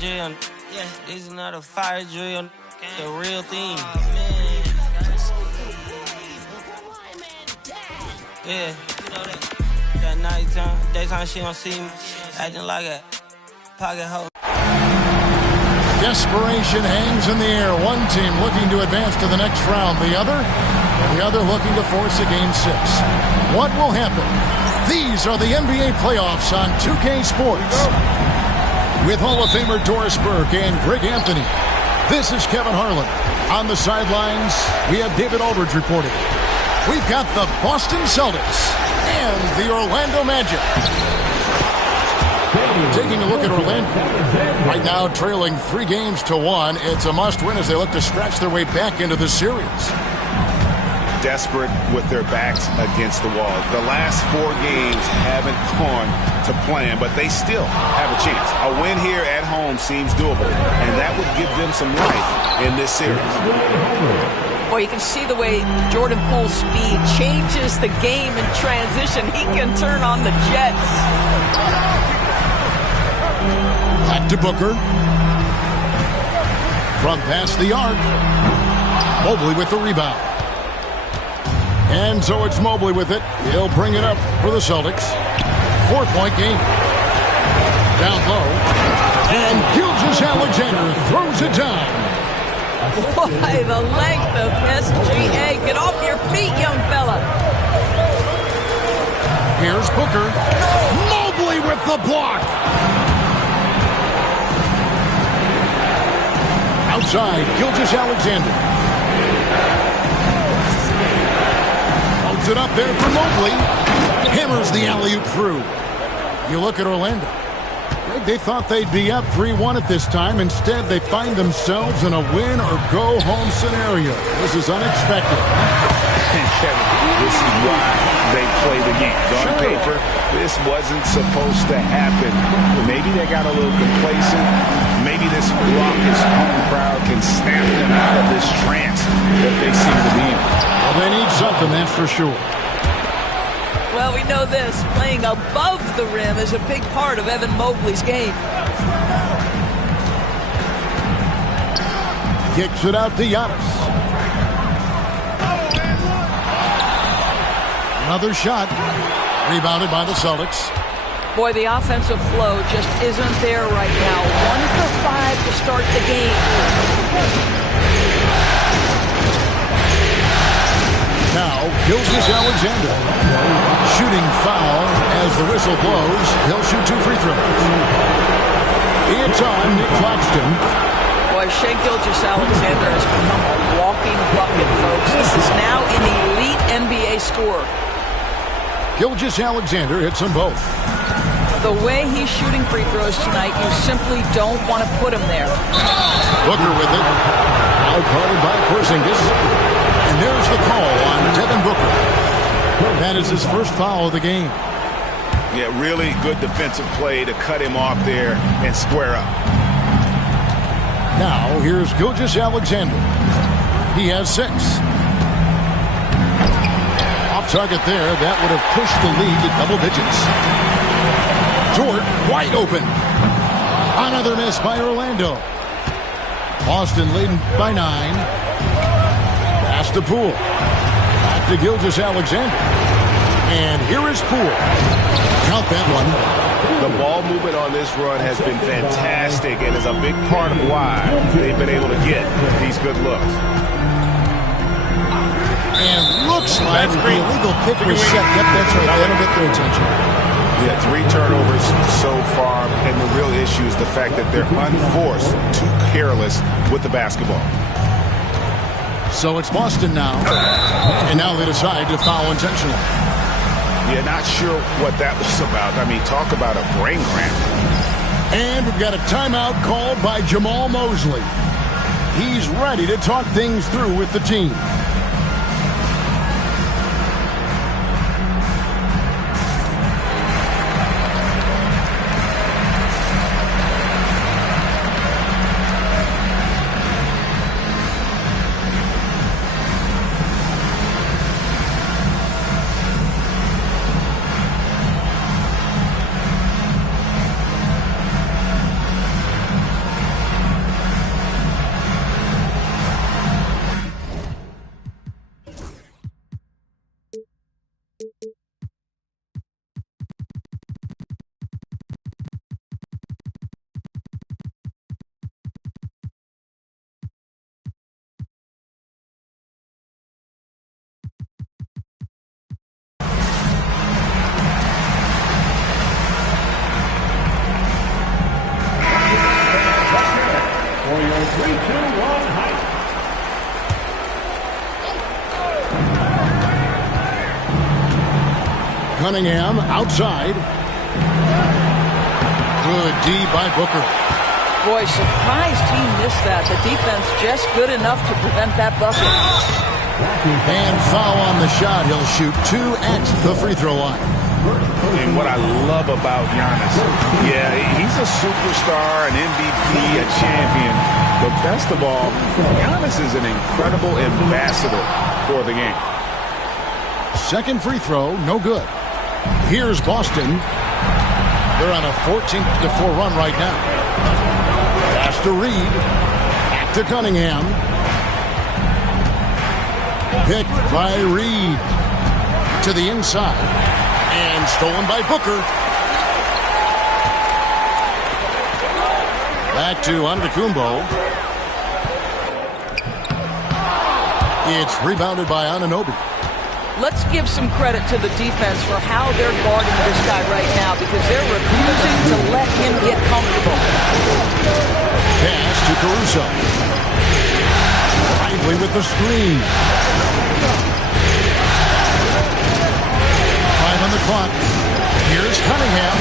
drill. Yeah, this is not a fire drill. The real thing. Yeah, you know that nighttime, daytime she don't see me acting like a pocket hoe. Desperation hangs in the air. One team looking to advance to the next round. The other looking to force a game 6. What will happen? These are the NBA playoffs on 2K Sports. With Hall of Famer Doris Burke and Greg Anthony. This is Kevin Harlan. On the sidelines, we have David Aldridge reporting. We've got the Boston Celtics and the Orlando Magic. Taking a look at Orlando. Right now trailing 3-1. It's a must-win as they look to scratch their way back into the series. Desperate with their backs against the wall. The last 4 games haven't gone to plan, but they still have a chance. A win here at home seems doable, and that would give them some life in this series. Boy, you can see the way Jordan Poole's speed changes the game in transition. He can turn on the jets. Back to Booker. From past the arc. Mobley with the rebound. And so it's Mobley with it. He'll bring it up for the Celtics. 4-point game. Down low. And Gilgeous-Alexander throws it down. Boy, the length of SGA. Get off your feet, young fella. Here's Booker. Mobley with the block. Outside, Gilgeous-Alexander. Holds it up there for Mobley. Hammers the alley-oop through. You look at Orlando. They thought they'd be up 3-1 at this time. Instead, they find themselves in a win-or-go-home scenario. This is unexpected. Kevin, this is why they play the game. On paper, this wasn't supposed to happen. Maybe they got a little complacent. Maybe this raucous home crowd can snap them out of this trance that they seem to be in. Well, they need something, that's for sure. Well, we know this. Playing above the rim is a big part of Evan Mobley's game. Kicks it out to Giannis. Another shot. Rebounded by the Celtics. Boy, the offensive flow just isn't there right now. 1 for 5 to start the game. Now, Gilgeous-Alexander. Shooting foul as the whistle blows. He'll shoot 2 free throws. It's on Nick Claxton. Boy, Shai Gilgeous-Alexander has become a walking bucket, folks. This is now an elite NBA scorer. Gilgeous-Alexander hits them both. The way he's shooting free throws tonight, you simply don't want to put him there. Booker with it. Out-guarded by Porzingis. And there's the call on Devin Booker. That is his first foul of the game. Yeah, really good defensive play to cut him off there and square up. Now, here's Gilgeous-Alexander. He has 6. Off target there. That would have pushed the lead to double digits. Dort wide open. Another miss by Orlando. Boston leading by 9. Pass to Poole. Back to Gilgeous-Alexander. And here is Poole. Count that one. The ball movement on this run has been fantastic and is a big part of why they've been able to get these good looks. And looks like the illegal pick was set. Yep, that's right. That'll get their attention. Yeah, 3 turnovers so far, and the real issue is the fact that they're unforced, too careless with the basketball. So it's Boston now. And now they decide to foul intentionally. Yeah, not sure what that was about. I mean, talk about a brain cramp. And we've got a timeout called by Jamal Mosley. He's ready to talk things through with the team. Cunningham outside. Good D by Booker. Boy, surprised he missed that. The defense just good enough to prevent that bucket. And foul on the shot. He'll shoot 2 at the free throw line. And what I love about Giannis, yeah, he's a superstar, an MVP, a champion. But best of all, Giannis is an incredible ambassador for the game. Second free throw, no good. Here's Boston. They're on a 14-4 run right now. Pass to Reed. Back to Cunningham. Picked by Reed. To the inside. And stolen by Booker. Back to Antetokounmpo. It's rebounded by Anunoby. Let's give some credit to the defense for how they're guarding this guy right now because they're refusing to let him get comfortable. Pass to Caruso. Lively with the screen. 5 on the clock. Here's Cunningham.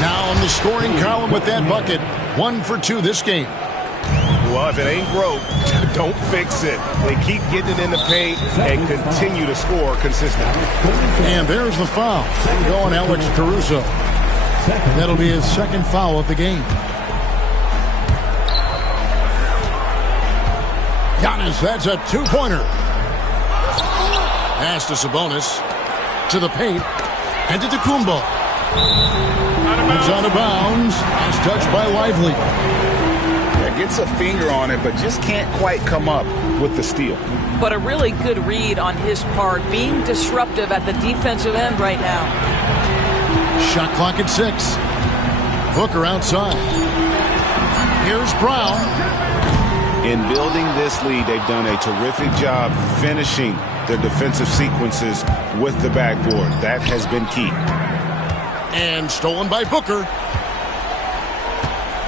Now on the scoring column with that bucket. 1 for 2 this game. Well, if it ain't broke, don't fix it. They keep getting it in the paint and continue to score consistently. And there's the foul. Going Alex Caruso. That'll be his second foul of the game. Giannis, that's a 2-pointer. Pass to Sabonis. To the paint. And to Antetokounmpo. It's out of bounds. Nice touch by Lively. Gets a finger on it, but just can't quite come up with the steal. But a really good read on his part, being disruptive at the defensive end right now. Shot clock at 6. Booker outside. Here's Brown. In building this lead, they've done a terrific job finishing their defensive sequences with the backboard. That has been key. And stolen by Booker.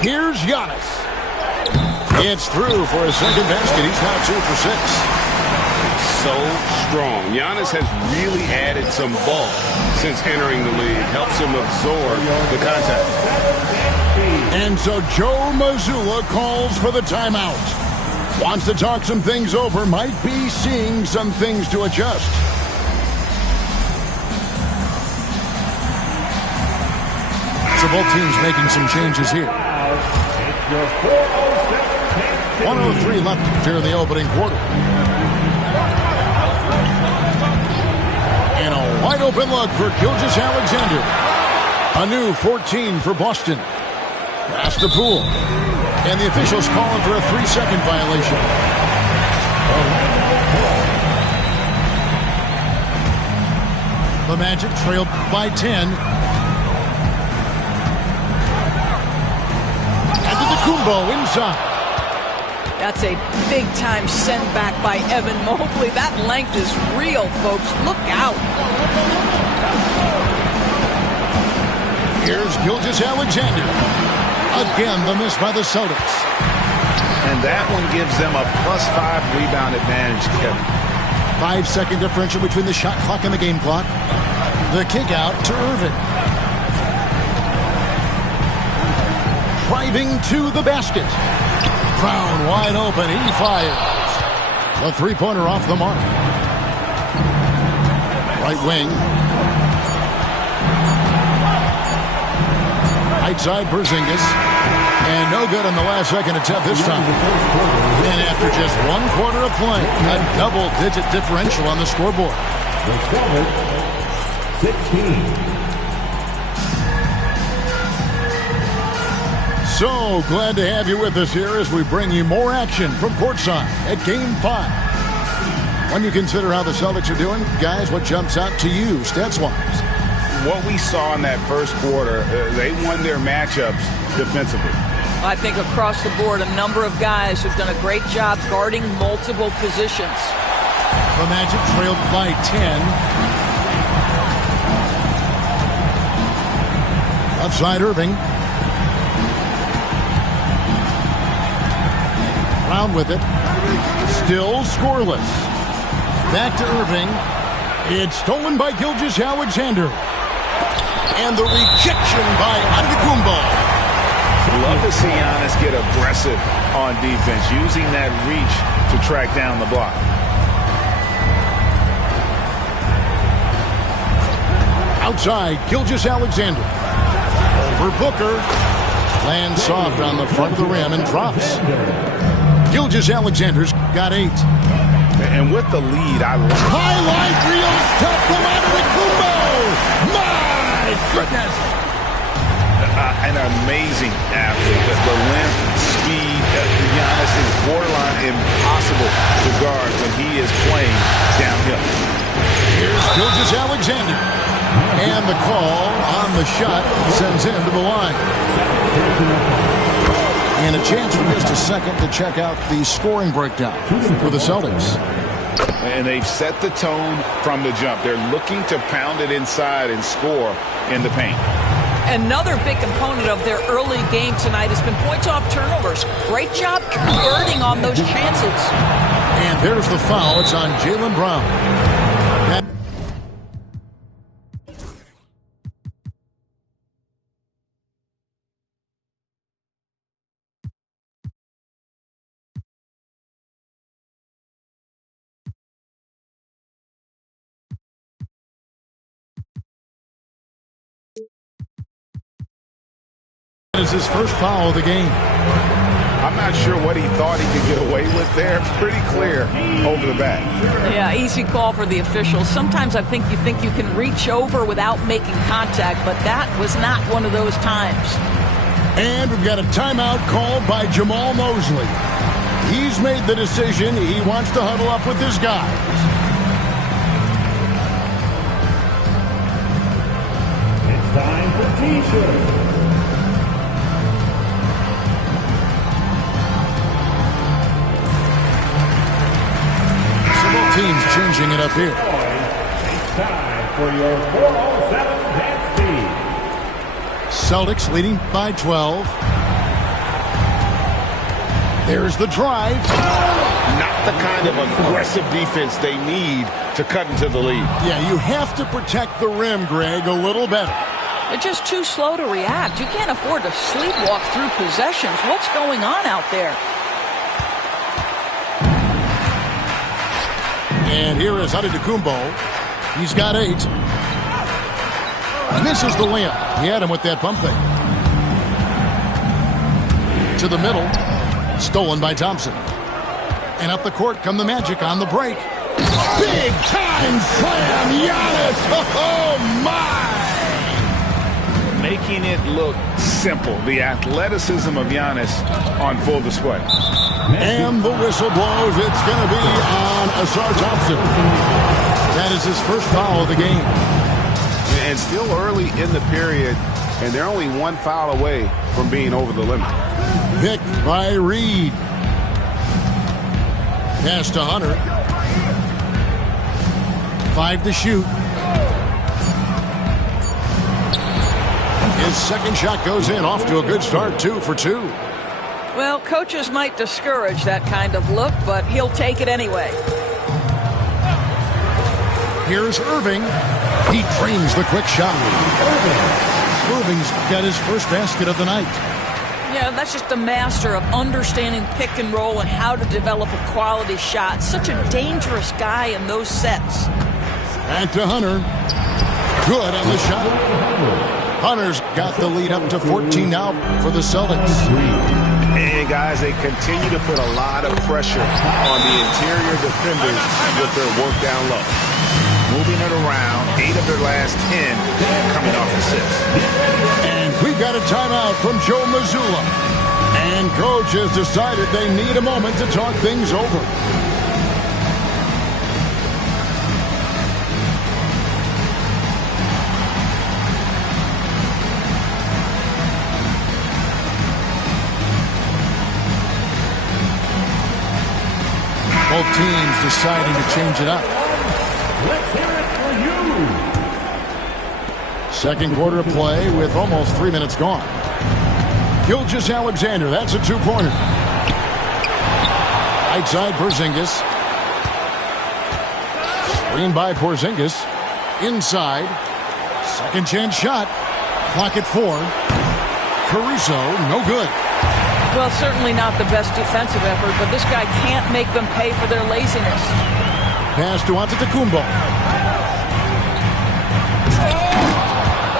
Here's Giannis. It's through for a second basket. He's now 2 for 6. So strong. Giannis has really added some bulk since entering the league. Helps him absorb the contact. And so Joe Mazzulla calls for the timeout. Wants to talk some things over. Might be seeing some things to adjust. So both teams making some changes here. 1:03 left here in the opening quarter. And a wide open look for Gilgeous-Alexander. A new 14 for Boston. Pass to Poole. And the officials calling for a 3-second violation. The Magic trailed by 10. And Antetokounmpo inside. That's a big-time send-back by Evan Mobley. That length is real, folks. Look out. Here's Gilgeous-Alexander. Again, the miss by the Celtics. And that one gives them a +5 rebound advantage, Kevin. 5-second differential between the shot clock and the game clock. The kick out to Irving. Driving to the basket. Brown wide open. He fires. A 3-pointer off the mark. Right wing. Right side Porzingis. And no good in the last second attempt this time. And after just 1 quarter of play, a double-digit differential on the scoreboard. 16. So glad to have you with us here as we bring you more action from courtside at Game 5. When you consider how the Celtics are doing, guys, what jumps out to you stats-wise? What we saw in that first quarter, they won their matchups defensively. I think across the board, a number of guys who've done a great job guarding multiple positions. The Magic trailed by 10. Outside Irving. Brown with it. Still scoreless. Back to Irving. It's stolen by Gilgeous-Alexander. And the rejection by Antetokounmpo. Love to see Giannis get aggressive on defense, using that reach to track down the block. Outside, Gilgeous-Alexander. Over Booker. Lands soft on the front of the rim and drops. Gilgeous-Alexander's got 8. And with the lead, I like highlight reel stuff from Antetokounmpo. My goodness. An amazing athlete. The length, speed, Giannis is borderline impossible to guard when he is playing downhill. Here's Gilgeous-Alexander. And the call on the shot sends him to the line. And a chance for just a second to check out the scoring breakdown for the Celtics. And they've set the tone from the jump. They're looking to pound it inside and score in the paint. Another big component of their early game tonight has been points off turnovers. Great job converting on those chances. And there's the foul. It's on Jaylen Brown. Is his first foul of the game. I'm not sure what he thought he could get away with there. Pretty clear over the back. Yeah, easy call for the officials. Sometimes I think you can reach over without making contact, but that was not one of those times. And we've got a timeout called by Jamal Mosley. He's made the decision. He wants to huddle up with his guys. It's time for T-shirts. Teams changing it up here. It's time for your 407 dance beat. Celtics leading by 12. There's the drive. Not the kind of aggressive defense they need to cut into the lead. Yeah, you have to protect the rim, Greg, a little better. They're just too slow to react. You can't afford to sleepwalk through possessions. What's going on out there? And here is Antetokounmpo. He's got 8. Misses the layup. He had him with that bump fake. To the middle. Stolen by Thompson. And up the court come the Magic on the break. Big time slam, Giannis. Oh, my. Making it look simple. The athleticism of Giannis on full display. And the whistle blows. It's going to be on Ausar Thompson. That is his first foul of the game. And still early in the period, and they're only one foul away from being over the limit. Picked by Reed. Pass to Hunter. 5 to shoot. His second shot goes in. Off to a good start. 2 for 2. Well, coaches might discourage that kind of look, but he'll take it anyway. Here's Irving. He dreams the quick shot. Irving's got his first basket of the night. Yeah, that's just a master of understanding pick and roll and how to develop a quality shot. Such a dangerous guy in those sets. Back to Hunter. Good on the shot. Hunter's got the lead up to 14 now for the Celtics. And guys, they continue to put a lot of pressure on the interior defenders with their work down low. Moving it around, 8 of their last 10 coming off assists. And we've got a timeout from Joe Mazzulla. And coach has decided they need a moment to talk things over. Both teams deciding to change it up. Let's hear it for you. Second quarter of play with almost 3 minutes gone. Gilgeous-Alexander, that's a 2-pointer. Right side, Porzingis. Screen by Porzingis. Inside. Second chance shot. Clock at 4. Caruso, no good. Well, certainly not the best defensive effort, but this guy can't make them pay for their laziness. Pass to Antetokounmpo.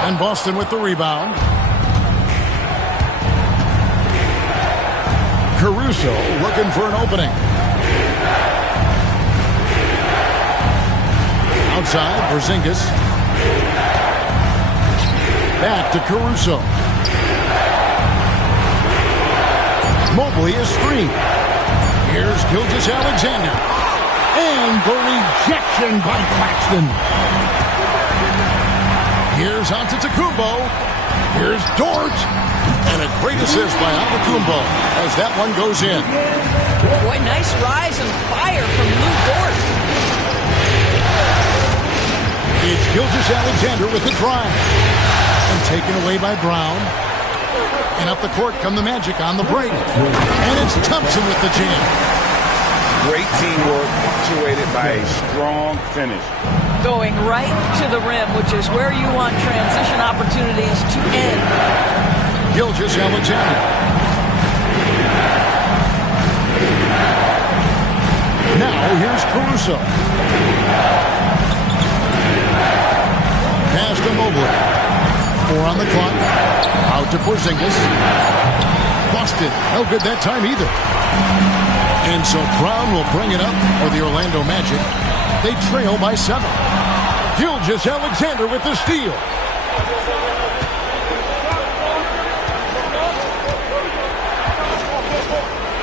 And Boston with the rebound. Caruso looking for an opening. Outside, Porzingis. Back to Caruso. Mobley is free. Here's Gilgeous-Alexander. And the rejection by Claxton. Here's Antetokounmpo. Here's Dort. And a great assist by Antetokounmpo as that one goes in. Boy, nice rise and fire from Lou Dort. It's Gilgeous-Alexander with the drive. And taken away by Brown. And up the court come the Magic on the break. And it's Thompson with the jam. Great teamwork, punctuated by a strong finish. Going right to the rim, which is where you want transition opportunities to end. Gilgeous-Alexander. Now here's Caruso. Pass to Mobley. 4 on the clock. Out to Porzingis. Boston, no good that time either. And so Brown will bring it up for the Orlando Magic. They trail by 7. Gilgeous-Alexander with the steal.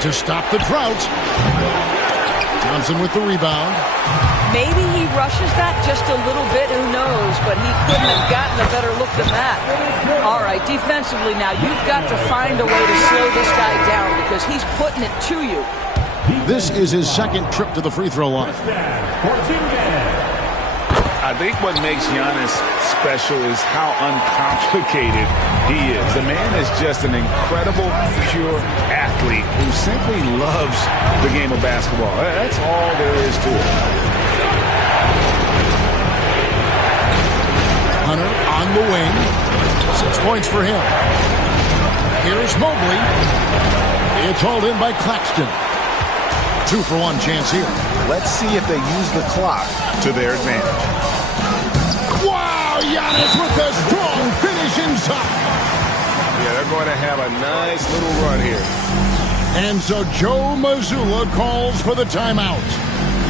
To stop the drought. Thompson with the rebound. Maybe he rushes that just a little bit, who knows, but he couldn't have gotten a better look than that. All right, defensively now, you've got to find a way to slow this guy down because he's putting it to you. This is his second trip to the free throw line. I think what makes Giannis special is how uncomplicated he is. The man is just an incredible, pure athlete who simply loves the game of basketball. That's all there is to it. Hunter on the wing. 6 points for him. Here's Mobley. It's hauled in by Claxton. 2-for-1 chance here. Let's see if they use the clock to their advantage. Wow, Giannis with a strong finish inside. Yeah, they're going to have a nice little run here. And so Joe Mazzulla calls for the timeout.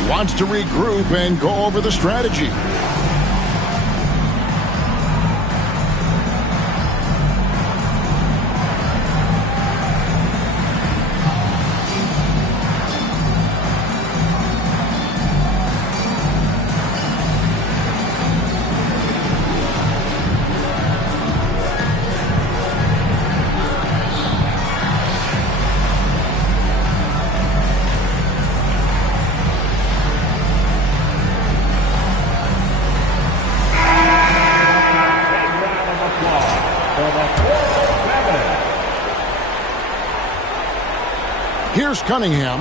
He wants to regroup and go over the strategy. Here's Cunningham.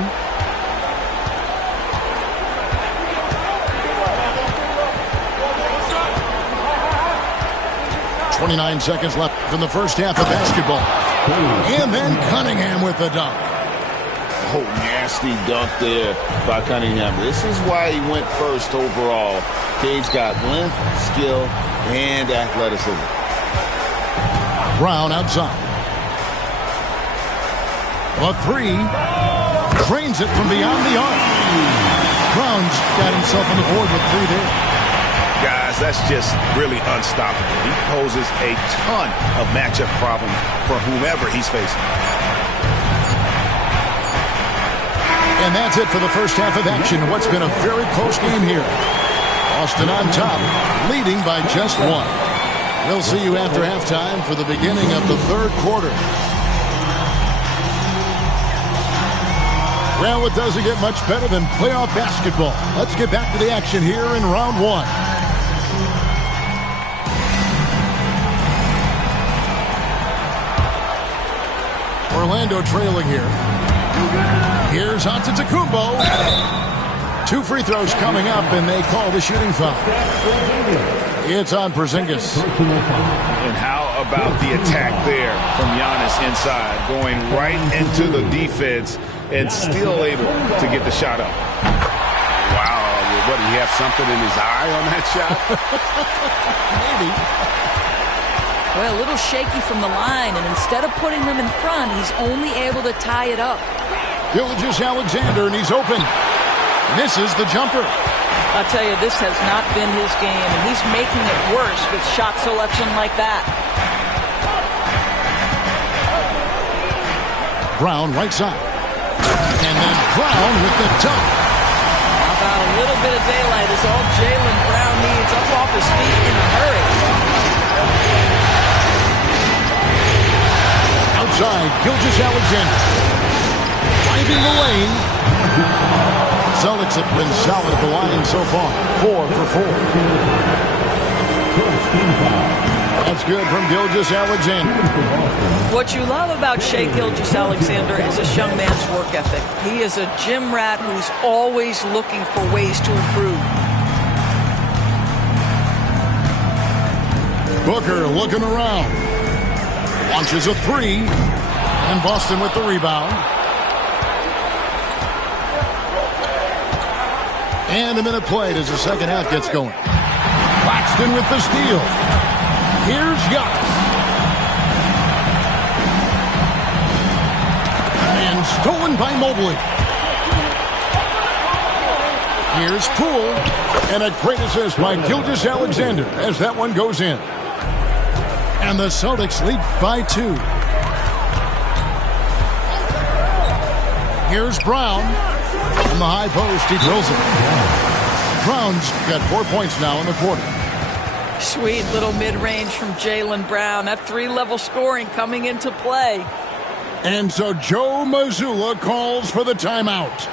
.29 seconds left in the first half of basketball. And then Cunningham with the dunk. Oh, nasty dunk there by Cunningham. This is why he went first overall. Cage's got length, skill, and athleticism. Brown outside. A 3. Drains it from beyond the arc. Brown's got himself on the board with 3 there. Guys, that's just really unstoppable. He poses a ton of matchup problems for whomever he's facing. And that's it for the first half of action. What's been a very close game here. Boston on top, leading by just 1. We'll see you after halftime for the beginning of the third quarter. Well, it doesn't get much better than playoff basketball. Let's get back to the action here in round 1. Orlando trailing here. Here's Antetokounmpo. 2 free throws coming up, and they call the shooting foul. It's on Porzingis. And how about the attack there from Giannis inside, going right into the defense and still able to get the shot up. Wow, what, did he have something in his eye on that shot? Maybe. Well, a little shaky from the line, and instead of putting them in front, he's only able to tie it up. Gilgeous-Alexander, and he's open. Misses the jumper. I'll tell you, this has not been his game, and he's making it worse with shot selection like that. Brown, right side. And then Brown with the dunk. How about a little bit of daylight is all Jaylen Brown needs, up off his feet in a hurry. Outside, Gilgeous-Alexander. Finding the lane. Celtics have been solid at the line so far. 4 for 4. That's good from Gilgeous-Alexander. What you love about Shai Gilgeous-Alexander is this young man's work ethic. He is a gym rat who's always looking for ways to improve. Booker looking around. Launches a three. And Boston with the rebound. And a minute played as the second half gets going. Claxton with the steal. Here's Giannis. And stolen by Mobley. Here's Poole. And a great assist by Gilgeous-Alexander as that one goes in. And the Celtics lead by 2. Here's Brown. From the high post, he drills it. Brown's got 4 points now in the quarter. Sweet little mid-range from Jaylen Brown. That 3-level scoring coming into play. And so Joe Mazzulla calls for the timeout.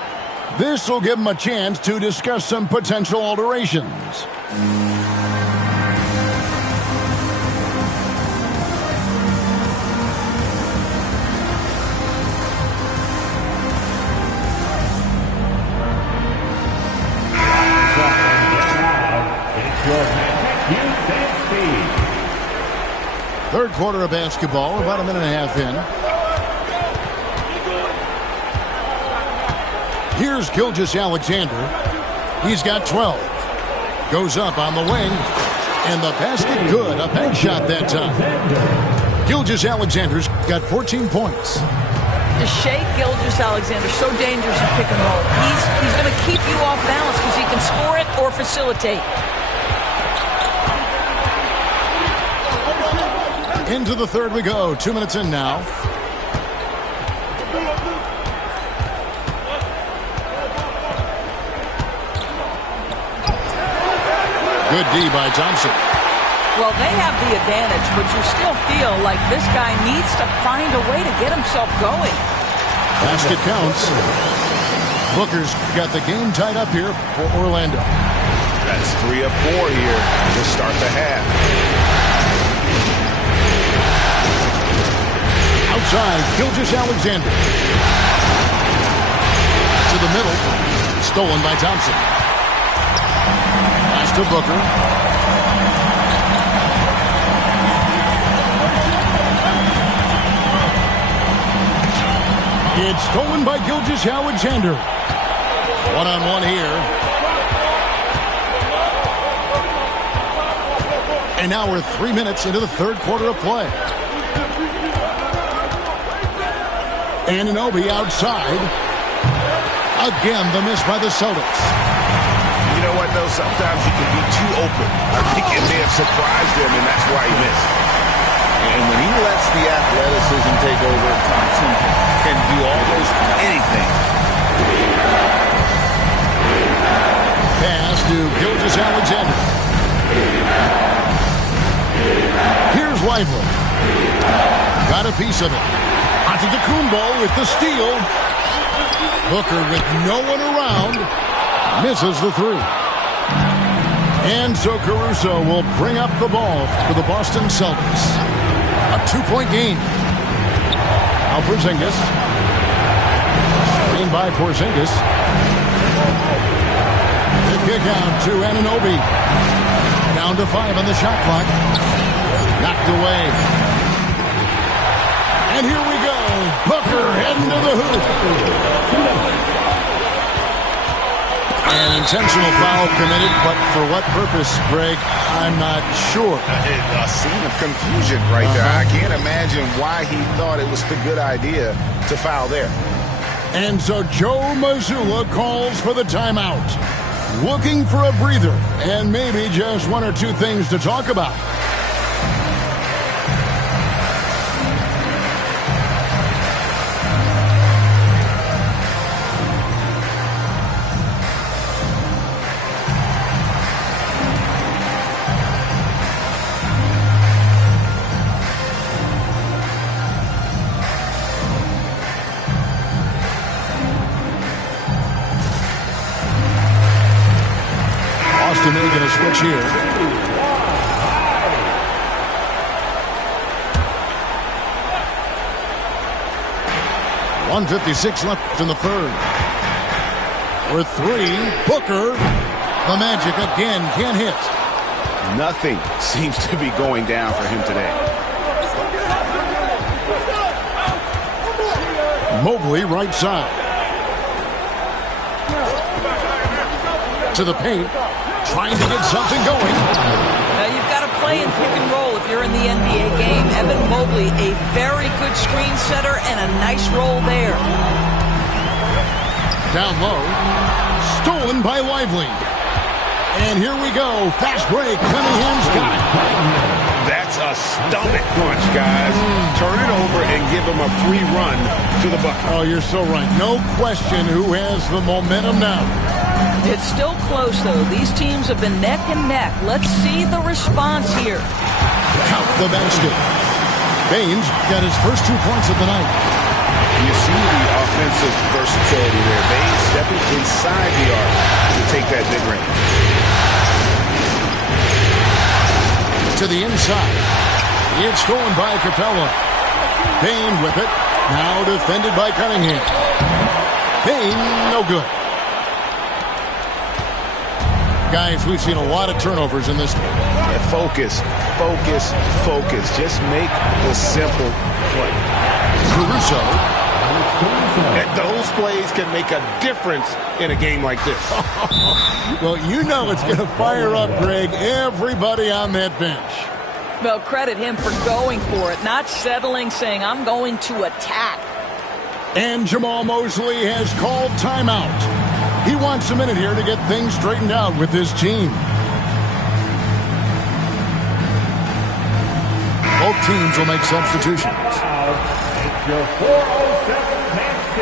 This will give him a chance to discuss some potential alterations. Third quarter of basketball, about a minute and a half in. Here's Gilgeous-Alexander. He's got 12. Goes up on the wing. And the basket good. A bank shot that time. Gilgeous-Alexander's got 14 points. Shai Gilgeous-Alexander so dangerous in pick and roll. He's going to keep you off balance because he can score it or facilitate. Into the third we go. 2 minutes in now. Good D by Thompson. Well, they have the advantage, but you still feel like this guy needs to find a way to get himself going. Basket counts. Booker's got the game tied up here for Orlando. That's 3 of 4 here to start the half. Outside, Gilgeous-Alexander. To the middle. Stolen by Thompson. Pass to Booker. It's stolen by Gilgeous-Alexander. One-on-one here. And now we're 3 minutes into the third quarter of play. Anunoby outside. Again, the miss by the Celtics. You know what, though? Sometimes you can be too open. I think it may have surprised him, and that's why he missed. And when he lets the athleticism take over, Thompson can do almost anything. Pass to Gilgeous-Alexander. Here's Lively. Got a piece of it. Antetokounmpo with the steal. Booker with no one around. Misses the three. And so Caruso will bring up the ball for the Boston Celtics. A 2-point game. Now Porzingis. Screened by Porzingis. The kick out to Anunoby. Down to 5 on the shot clock. Knocked away. And here we go. Booker heading to the hoop. An intentional foul committed, but for what purpose, Greg? I'm not sure. A scene of confusion right there. I can't imagine why he thought it was a good idea to foul there. And so Joe Mazzulla calls for the timeout. Looking for a breather and maybe just one or two things to talk about. Austin May going to switch here. .156 left in the third. For three, Booker. The Magic again can't hit. Nothing seems to be going down for him today. Mobley right side. To the paint. Trying to get something going. Now you've got to play in pick and roll if you're in the NBA game. Evan Mobley, a very good screen setter and a nice roll there. Down low. Stolen by Lively. And here we go. Fast break. Cunningham's got it. That's a stomach punch, guys. Turn it over and give him a free run to the bucket. Oh, you're so right. No question who has the momentum now. It's still close, though. These teams have been neck and neck. Let's see the response here. Count the basket. Baines got his first 2 points of the night. You see the offensive versatility there. Baines stepping inside the arc to take that big range. To the inside. It's stolen by Capella. Bain with it. Now defended by Cunningham. Bain, no good. Guys, we've seen a lot of turnovers in this one. Focus, focus, focus. Just make the simple play. Caruso. And those plays can make a difference in a game like this. Well, you know it's going to fire up, Greg, everybody on that bench. Well, credit him for going for it, not settling, saying, I'm going to attack. And Jamal Mosley has called timeout. He wants a minute here to get things straightened out with his team. Both teams will make substitutions. It's your 407 match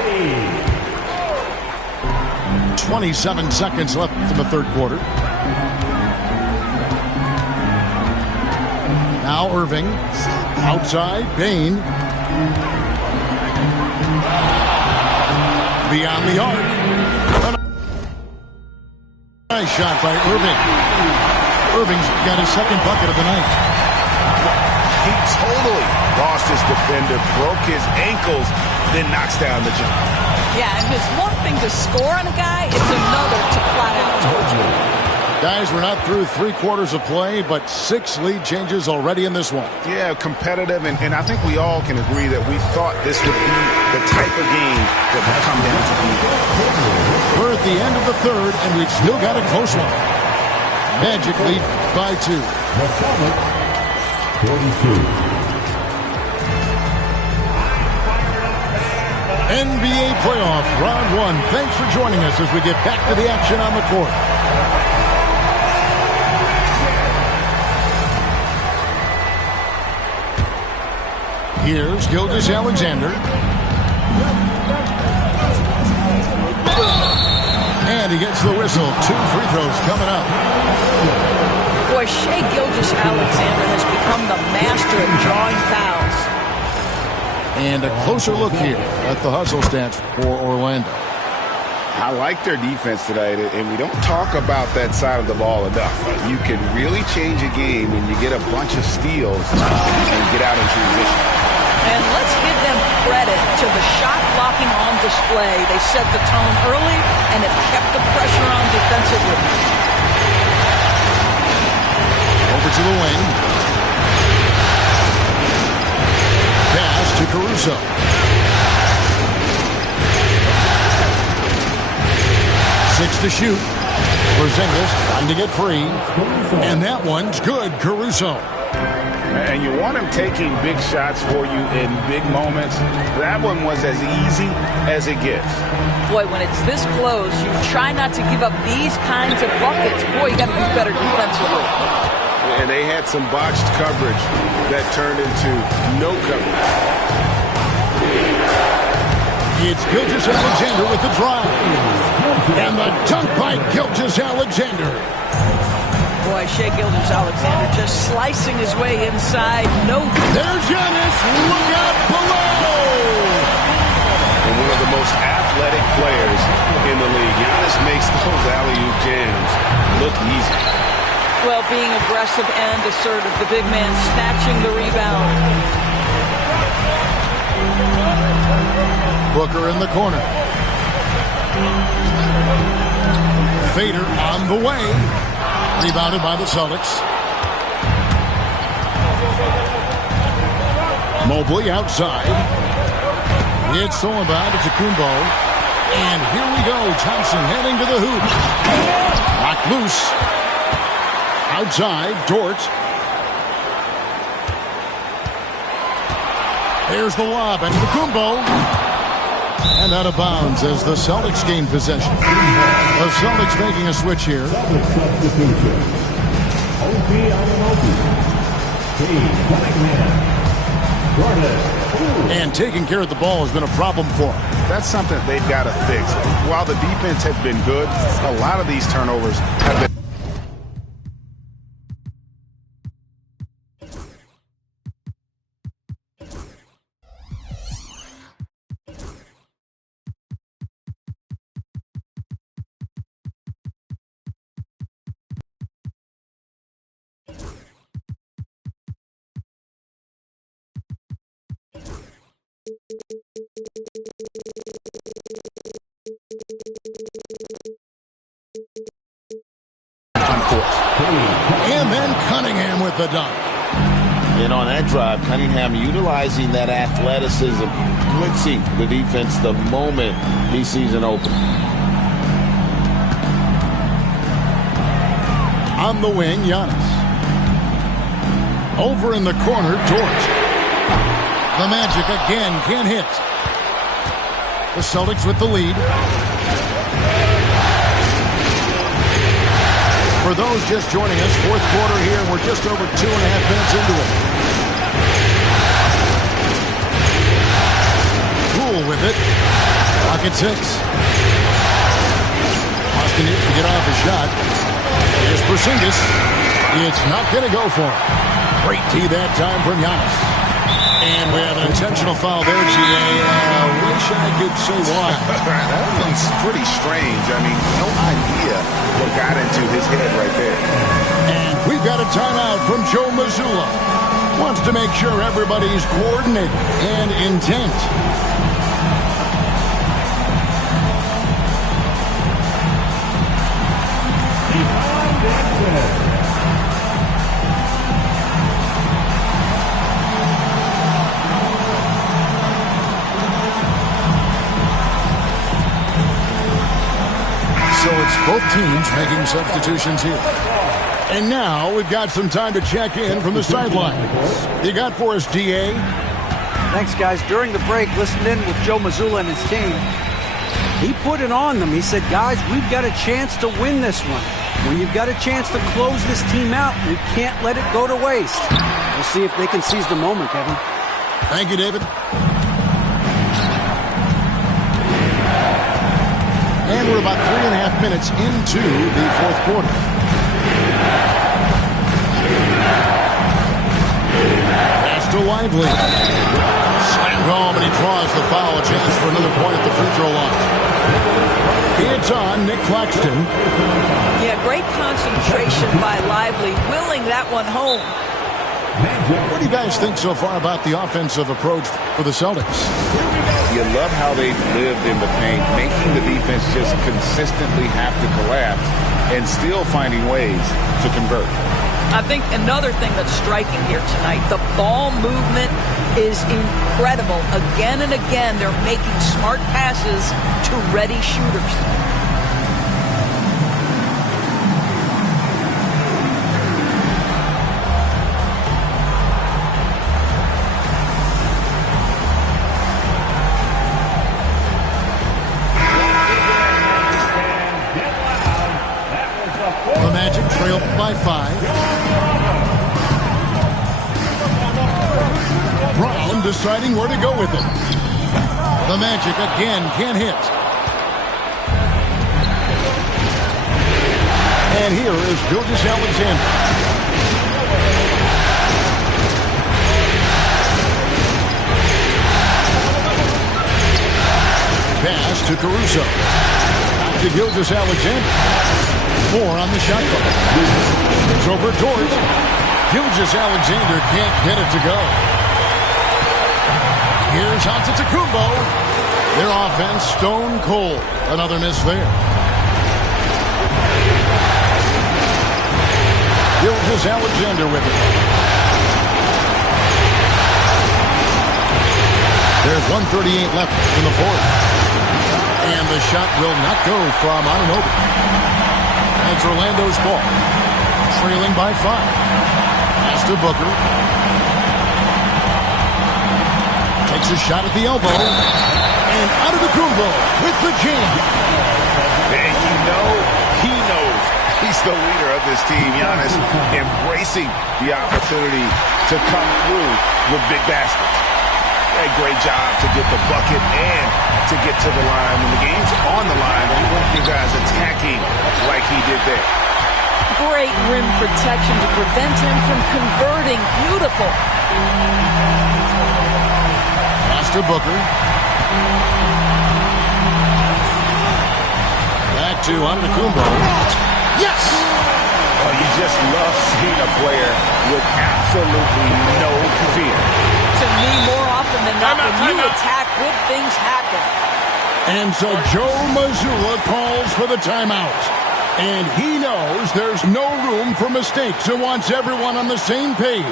team. 27 seconds left in the third quarter. Now Irving. Outside, Bain. Beyond the arc. Nice shot by Irving. Irving's got his second bucket of the night. He totally lost his defender, broke his ankles, then knocks down the jump. Yeah, and it's one thing to score on a guy, it's another to flat out torture. Guys, we're not through 3 quarters of play, but 6 lead changes already in this one. Yeah, competitive, and I think we all can agree that we thought this would be the type of game that would come down to the We're at the end of the third, and we've still got a close one. Magic lead by 2. 42. NBA playoff round 1. Thanks for joining us as we get back to the action on the court. Here's Gilgeous-Alexander. And he gets the whistle. 2 free throws coming up. Boy, Shai Gilgeous-Alexander has become the master of drawing fouls. And a closer look here at the hustle stats for Orlando. I like their defense tonight, and we don't talk about that side of the ball enough. You can really change a game when you get a bunch of steals and get out in transition. And let's give them credit to the shot blocking on display. They set the tone early and have kept the pressure on defensively. Over to the wing. Pass to Caruso. Six to shoot. Porzingis trying to get free. And that one's good, Caruso. And you want him taking big shots for you in big moments. That one was as easy as it gets. Boy, when it's this close, you try not to give up these kinds of buckets. Boy, you got to do better defensively. And they had some botched coverage that turned into no coverage. It's Gilgeous-Alexander with the drive. And the dunk by Gilgeous-Alexander. Boy, Shai Gilgeous-Alexander just slicing his way inside. No. There's Giannis. Look out below. And one of the most athletic players in the league. Giannis makes those alley-oop jams look easy. Well, being aggressive and assertive. The big man snatching the rebound. Booker in the corner. Fader on the way. Rebounded by the Celtics. Mobley outside. It's stolen by Antetokounmpo. And here we go. Thompson heading to the hoop. Knocked loose. Outside, Dort. There's the lob. Antetokounmpo. And out of bounds as the Celtics gain possession. The Celtics making a switch here. And taking care of the ball has been a problem for them. That's something they've got to fix. While the defense has been good, a lot of these turnovers have been. And then Cunningham with the dunk. And on that drive, Cunningham utilizing that athleticism, blitzing the defense the moment he sees an opening. On the wing, Giannis. Over in the corner, Dort. The Magic again can't hit. The Celtics with the lead. For those just joining us, fourth quarter here, we're just over 2.5 minutes into it. Poole with it. Pocket six. Austin needs to get off his shot. Here's Porzingis. It's not going to go for him. Great tee that time from Giannis. And we have an intentional foul there, G.A. Wish I could say why. That one's pretty strange. I mean, no idea what got into his head right there. And we've got a timeout from Joe Mazzulla. Wants to make sure everybody's coordinated and intent. So it's both teams making substitutions here. And now we've got some time to check in from the sidelines. You got for us, D.A.? Thanks, guys. During the break, listened in with Joe Mazzulla and his team. He put it on them. He said, guys, we've got a chance to win this one. When you've got a chance to close this team out, we can't let it go to waste. We'll see if they can seize the moment, Kevin. Thank you, David. And we're about 3.5 minutes into the fourth quarter. Pass to Lively. Slammed home, and he draws the foul. A chance for another point at the free throw line. It's on Nick Claxton. Yeah, great concentration by Lively, willing that one home. What do you guys think so far about the offensive approach for the Celtics? You love how they've lived in the paint, making the defense just consistently have to collapse and still finding ways to convert. I think another thing that's striking here tonight, the ball movement is incredible. Again and again, they're making smart passes to ready shooters. The Magic trail by 5. Brown deciding where to go with it. The Magic again can't hit. And here is Gilgeous-Alexander. Pass to Caruso. Back to Gilgeous-Alexander. 4 on the shot clock. It's over towards Gilgeous-Alexander can't get it to go. Here's Antetokounmpo. Their offense stone cold. Another miss there. Gilgeous-Alexander with it. There's 1:38 left in the fourth. And the shot will not go from Anunoby. It's Orlando's ball. Trailing by 5. Pass to Booker. Takes a shot at the elbow. And Antetokounmpo with the jam. And he knows he's the leader of this team. Giannis embracing the opportunity to come through with big baskets. A great job to get the bucket and to get to the line. When the game's on the line, you want your guys attacking like he did there. Great rim protection to prevent him from converting. Beautiful. Pass to Booker. Back to Antetokounmpo. Yes! Well, you just love seeing a player with absolutely no fear. To me, more often than not, when you attack, good things happen. And so Joe Mazzulla calls for the timeout. And he knows there's no room for mistakes and wants everyone on the same page.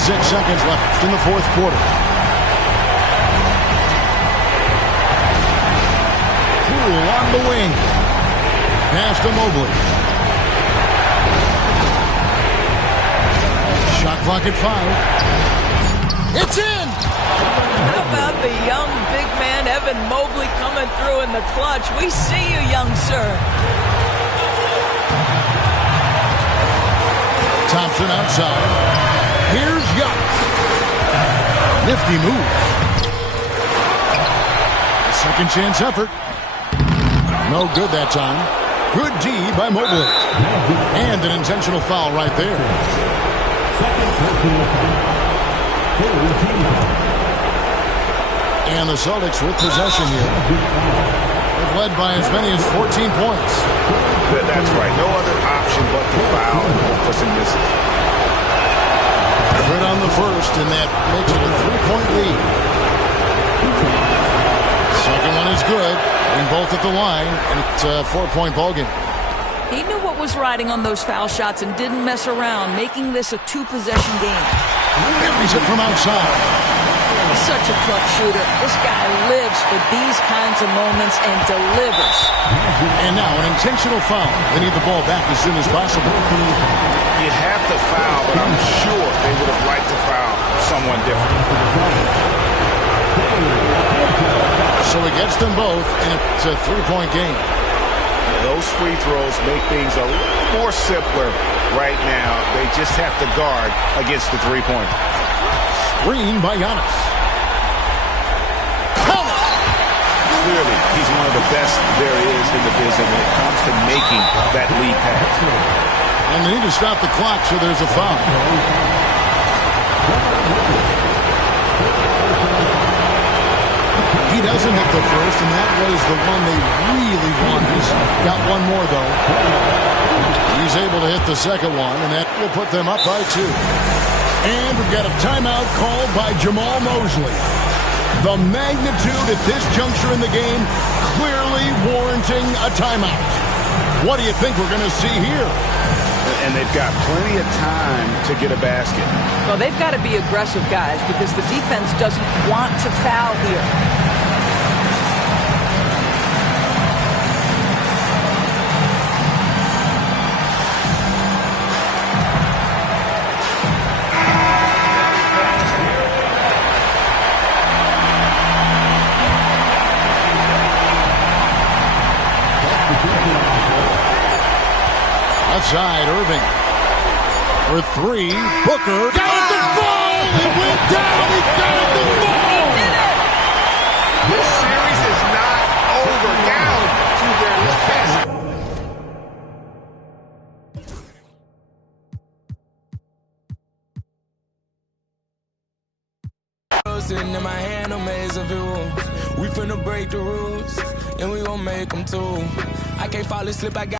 Seconds left in the fourth quarter. Poole on the wing. Pass to Mobley. Shot clock at 5. It's in! How about the young big man Evan Mobley coming through in the clutch? We see you, young sir. Thompson outside. Here's Giannis. Nifty move. A second chance effort. No good that time. Good D by Mobley. And an intentional foul right there. And the Celtics with possession here. They've led by as many as 14 points. That's right. No other option but to foul for some misses. Good on the first, and that makes it a 3-point lead. Second one is good, and both at the line, and it's a 4-point ballgame. He knew what was riding on those foul shots and didn't mess around, making this a 2-possession game. Carries it from outside. Such a clutch shooter. This guy lives for these kinds of moments and delivers. And now an intentional foul. They need the ball back as soon as possible. You have to foul, but I'm sure they would have liked to foul someone different. So he gets them both, and it's a 3-point game. Those free throws make things a little more simpler right now. They just have to guard against the three-pointer. Screen by Giannis. clearly he's one of the best there is in the business when it comes to making that lead pass. And they need to stop the clock, so there's a foul. He doesn't hit the first, and that was the one they really wanted. He's got one more, though. He's able to hit the second one, and that will put them up by 2. And we've got a timeout called by Jamal Mosley. The magnitude at this juncture in the game clearly warranting a timeout. What do you think we're going to see here? And they've got plenty of time to get a basket. Well, they've got to be aggressive, guys, because the defense doesn't want to foul here. Outside, Irving. For 3, Booker. Got it to fall! It went down! He got it to fall! This series is not over. Down to their best. Sitting in my hand, a maze of rules. We finna break the rules, and we gon' make them too. I can't fall asleep, I got